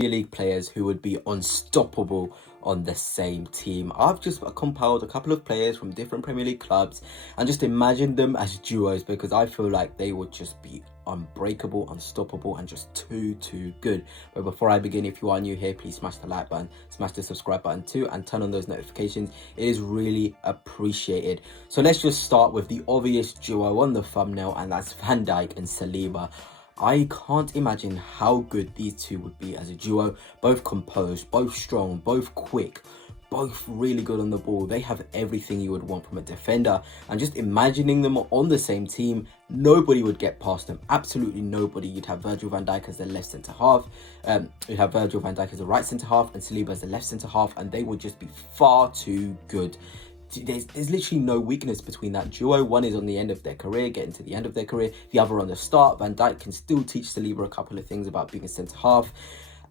Premier League players who would be unstoppable on the same team. I've just compiled a couple of players from different Premier League clubs and just imagined them as duos, because I feel like they would just be unbreakable, unstoppable, and just too good. But before I begin, if you are new here, please smash the like button, smash the subscribe button too, and turn on those notifications. It is really appreciated. So let's just start with the obvious duo on the thumbnail, and that's Van Dijk and Saliba. I can't imagine how good these two would be as a duo. Both composed, both strong, both quick, both really good on the ball. They have everything you would want from a defender, and just imagining them on the same team, nobody would get past them. Absolutely nobody. You'd have Virgil van Dijk as the left centre half, you'd have Virgil van Dijk as the right centre half, and Saliba as the left centre half, and they would just be far too good. There's literally no weakness between that duo. One is on the end of their career, getting to the end of their career, the other on the start. Van Dijk can still teach Saliba a couple of things about being a centre half,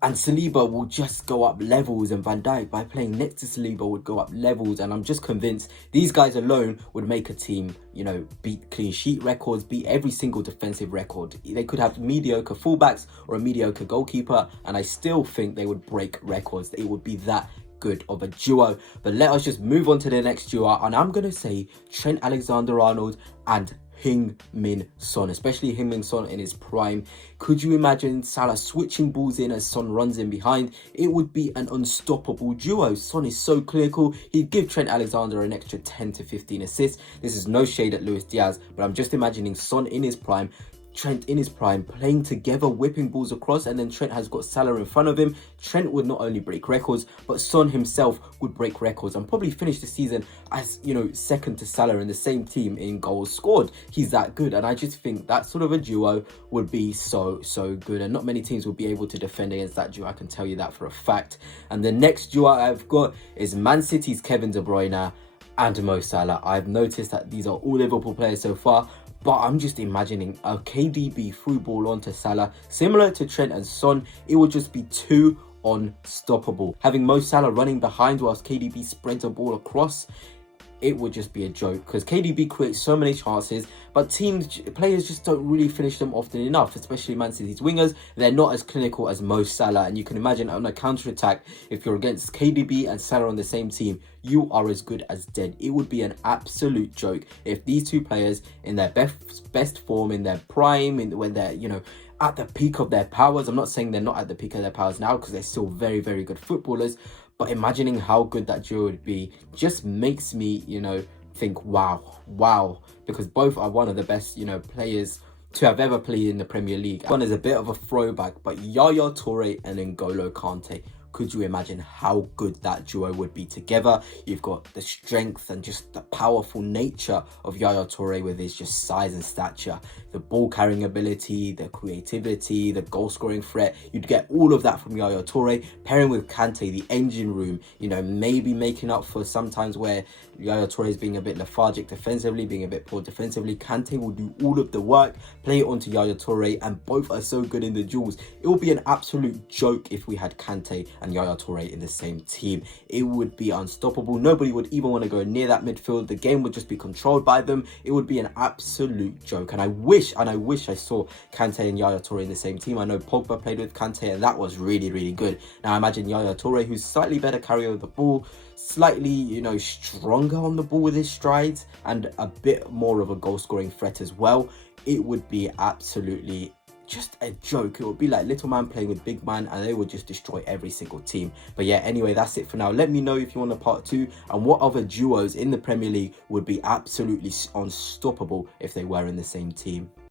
and Saliba will just go up levels, and Van Dijk, by playing next to Saliba, would go up levels. And I'm just convinced these guys alone would make a team, you know, beat clean sheet records, beat every single defensive record. They could have mediocre fullbacks or a mediocre goalkeeper, and I still think they would break records. It would be that good of a duo. But let us just move on to the next duo, and I'm gonna say Trent Alexander-Arnold and Heung-min Son, especially Heung-min Son in his prime. Could you imagine Salah switching balls in as Son runs in behind? It would be an unstoppable duo. Son is so clinical. He'd give Trent Alexander an extra 10 to 15 assists. This is no shade at Luis Diaz, but I'm just imagining Son in his prime, Trent in his prime, playing together, whipping balls across, and then Trent has got Salah in front of him. Trent would not only break records, but Son himself would break records and probably finish the season as, you know, second to Salah in the same team in goals scored. He's that good, and I just think that sort of a duo would be so good, and not many teams will be able to defend against that duo. I can tell you that for a fact. And the next duo I've got is Man City's Kevin De Bruyne and Mo Salah. I've noticed that these are all Liverpool players so far, but I'm just imagining a KDB through ball onto Salah, similar to Trent and Son. It would just be too unstoppable. Having Mo Salah running behind whilst KDB spreads a ball across, it would just be a joke, because KDB creates so many chances, but players just don't really finish them often enough, especially Man City's wingers. They're not as clinical as Mo Salah, and you can imagine on a counter-attack, if you're against KDB and Salah on the same team, you are as good as dead. It would be an absolute joke if these two players in their best form, in their prime, when they're, you know, at the peak of their powers. I'm not saying they're not at the peak of their powers now, because they're still very good footballers, but imagining how good that duo would be just makes me, you know, think wow, because both are one of the best, you know, players to have ever played in the Premier League. One is a bit of a throwback, but Yaya Toure and N'Golo Kante. Could you imagine how good that duo would be together? You've got the strength and just the powerful nature of Yaya Toure with his just size and stature, the ball carrying ability, the creativity, the goal scoring threat. You'd get all of that from Yaya Toure, pairing with Kante, the engine room, you know, maybe making up for sometimes where Yaya Toure is being a bit lethargic defensively, being a bit poor defensively. Kante will do all of the work, play it onto Yaya Toure, and both are so good in the duels. It would be an absolute joke if we had Kante and Yaya Toure in the same team. It would be unstoppable. Nobody would even want to go near that midfield. The game would just be controlled by them. It would be an absolute joke, and I wish I saw Kante and Yaya Toure in the same team. I know Pogba played with Kante, and that was really good. Now imagine Yaya Toure, who's slightly better carrier of the ball, slightly, you know, stronger on the ball with his strides, and a bit more of a goal scoring threat as well. It would be absolutely just a joke. It would be like little man playing with big man, and they would just destroy every single team. But yeah, anyway, that's it for now. Let me know if you want a part 2, and what other duos in the Premier League would be absolutely unstoppable if they were in the same team.